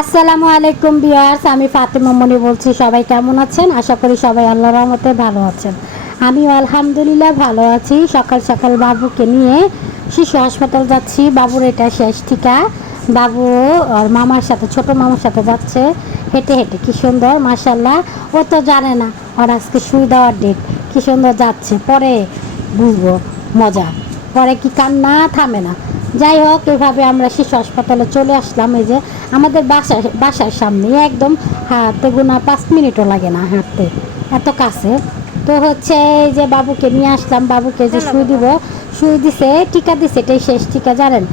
আসসালামু আলাইকুম বিয়ার্স আমি ফাতেমা মনি বলছি, সবাই কেমন আছেন? আশা করি সবাই আল্লাহর রহমতে ভালো আছেন। আমিও আলহামদুলিল্লাহ ভালো আছি। সকাল সকাল বাবুকে নিয়ে শিশু হাসপাতাল যাচ্ছি। বাবুর এটা শেষ ঠিকা। বাবু আর মামার সাথে, ছোট মামার সাথে যাচ্ছে। হেঁটে হেঁটে, কি সুন্দর মাসাল্লাহ ও তো জানে না, ওর আজকে শুই দেওয়ার ডেট কি সুন্দর যাচ্ছে। পরে বুঝব, মজা। পরে কি কান্না থামে না। যাই হোক, এভাবে আমরা শিশু হাসপাতালে চলে আসলাম। এই যে আমাদের বাসা বাসার সামনে একদম হাঁটতে গোনা পাঁচ মিনিটও লাগে না হাঁটতে। এত কাছে। তো হচ্ছে যে বাবুকে নিয়ে আসলাম বাবুকে যে শুই দিব শুই দিছে টিকা দিছে এটাই শেষ টিকা জানেন?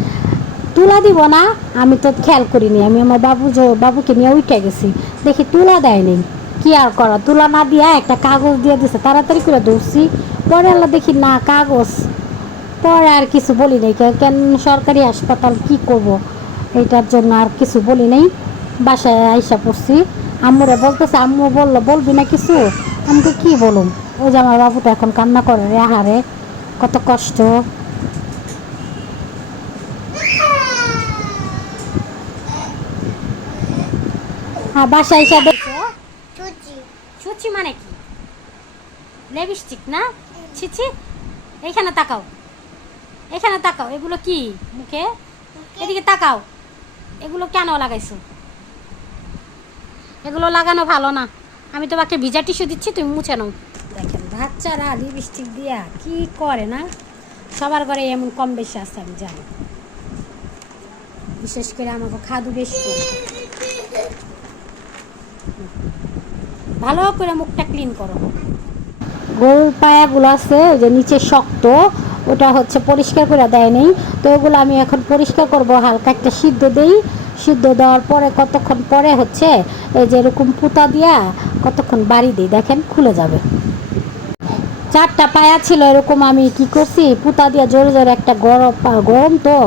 তুলা দিব না আমি তো খেয়াল করিনি আমি আমার বাবু যে- বাবুকে নিয়ে উঠে গেছি। দেখি তুলা দেয়নি কি আর করা? তুলা না দিয়া একটা কাগজ দিয়ে দিছে তাড়াতাড়ি করে ধরছি। পরে আল্লাহ দেখি না কাগজ। পরে আর কিছু বলি নাই কেন সরকারি হাসপাতাল কি করব? এটার জন্য আর কিছু বলি নাই। বাসায় আইসা পড়ছি। আম্মুরে বলতেছে আম্মু বলল বলবি না কিছু? আমাকে কি বলুম? ওই যে আমার বাবুটা এখন কান্না করে রে আহারে কত কষ্ট। হ্যাঁ বাসায় এসে দেখো। চুচি সুচি মানে কি? লিপস্টিক না? ছিছি এইখানে তাকাও। এখানে তাকাও। এগুলো কি? মুখে। এদিকে তাকাও। এগুলো কেন লাগাইছো? এগুলো লাগানো ভালো না। আমি তোমাকে ভিজা টিস্যু দিচ্ছি, তুমি মুছে নাও। দেখেন বাচ্চারা লিপস্টিক দিয়া কি করে না? সবার ঘরে এমন কম বেশি আছে, আমি জানি। বিশেষ করে আমাকে খাদু বেশি করে। ভালো করে মুখটা ক্লিন করো। গরুর পায়াগুলো আছে যে নিচে শক্ত ওটা হচ্ছে পরিষ্কার করে দেয় নেই। তো ওগুলো আমি এখন পরিষ্কার করব, হালকা একটা সিদ্ধ দেই। সিদ্ধ দেওয়ার পরে কতক্ষণ পরে হচ্ছে এই যে এরকম পুতা দিয়া কতক্ষণ বাড়ি দিই, দেখেন খুলে যাবে। চারটা পায়া ছিল, এরকম আমি কি করছি, পুতা দিয়া জোরে জোরে একটা গরম গরম তো,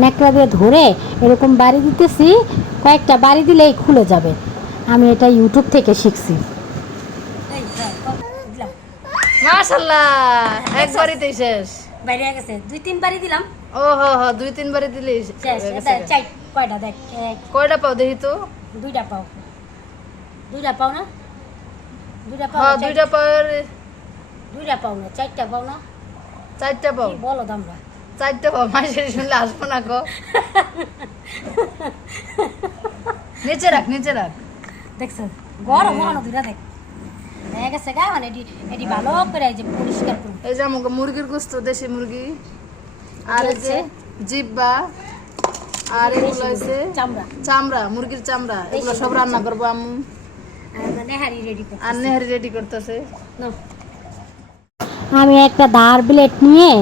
ন্যাকড়া দিয়ে ধরে এরকম বাড়ি দিতেছি, কয়েকটা বাড়ি দিলেই খুলে যাবে। আমি এটা ইউটিউব থেকে শিখছি। মাশাল্লাহ একবারই শেষ। বাইরে গেছে। দুই তিন বাড়ি দিলাম। ও হো হো দুই তিনবারই দিলি। শেষ হয়ে গেছে। চাই কয়টা দেখ কয়টা পাও দেখি তো? দুইটা পাও। দুইটা পাও না? দুইটা পাও হ্যাঁ দুইটা পাওয়ার দুইটা পাও না চারটা পাও না? চারটা পাও। বলো দামরা চারটা পাও মাসের শুনলে আসব না গো নিচে রাখ নিচে রাখ। দেখছ গরম হলো দুইটা দেখ। হয়ে গেছে গা মানে এটি এটি ভালো করে যে পরিষ্কার করব এই যে আমাকে মুরগির গোস্ত দেশি মুরগি। আর যে? জিব্বা আর এগুলো হচ্ছে চামড়া। চামড়া মুরগির চামড়া। এগুলো সব রান্না করব আম্মু। আর নেহারি রেডি করতে আর নেহারি রেডি করতেছে। আমি একটা ধার ব্লেড নিয়ে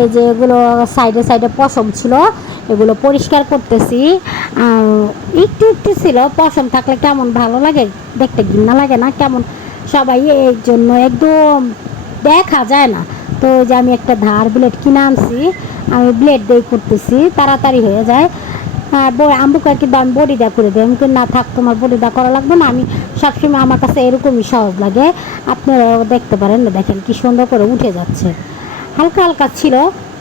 এই যে এগুলো সাইডে সাইডে পশম ছিল এগুলো পরিষ্কার করতেছি। আর একটু একটু ছিল পশম থাকলে কেমন ভালো লাগে? দেখতে ঘৃণা লাগে না? কেমন সবাই এর জন্য একদম দেখা যায় না। তো যে আমি একটা ধার ব্লেড কিনে আনছি, আমি ব্লেড দিয়ে করতেছি, তাড়াতাড়ি হয়ে যায়। আম্মুকে কিন্তু আমি বডিদা করে দিই। আমি না থাক, তোমার বডিদা করা লাগবে না। আমি সবসময় আমার কাছে এরকমই সহজ লাগে। আপনারাও দেখতে পারেন না, দেখেন কি সুন্দর করে উঠে যাচ্ছে। হালকা হালকা ছিল।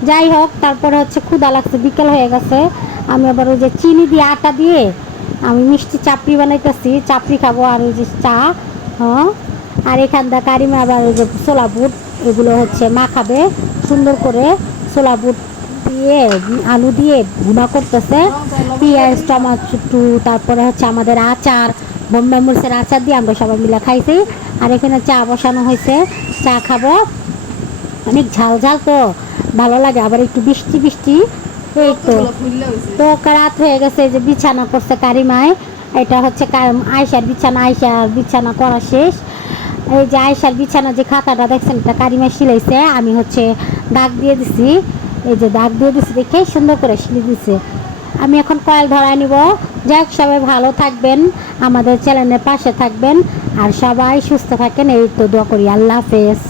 যাই হোক, তারপরে হচ্ছে ক্ষুদা লাগছে, বিকেল হয়ে গেছে। আমি আবার ওই যে চিনি দিয়ে আটা দিয়ে আমি মিষ্টি চাপড়ি বানাইতেছি। চাপড়ি খাব আর ওই যে চা হ্যাঁ? আর এখান থেকে কারিমা আবার ওই যে ছোলা বুট, এগুলো হচ্ছে মাখাবে সুন্দর করে ছোলা বুট দিয়ে, আলু দিয়ে ভুনা করতেছে। পেঁয়াজ, টমাটো তারপরে হচ্ছে আমাদের আচার বোম্বাই মরিচের আচার দিয়ে আমরা সবাই মিলে খাইছি। আর এখানে চা বসানো হয়েছে। চা খাব। অনেক ঝাল ঝাল তো, ভালো লাগে। আবার একটু বৃষ্টি বৃষ্টি। এই তো। তো রাত হয়ে গেছে যে বিছানা করছে কারিমায়। এটা হচ্ছে আয়সার বিছানা আয়সার বিছানা করা শেষ। এই যে আয়সার বিছানা যে খাতাটা দেখছেন, এটা কারিমা সিলাইছে, আমি হচ্ছে দাগ দিয়ে দিছি। এই যে দাগ দিয়ে দিছি দেখে সুন্দর করে সিলে দিছে। আমি এখন কয়েল ধরায় নিব। যাই হোক, সবাই ভালো থাকবেন, আমাদের চ্যানেলের পাশে থাকবেন, আর সবাই সুস্থ থাকেন, এই তো দোয়া করি। আল্লাহ হাফেজ।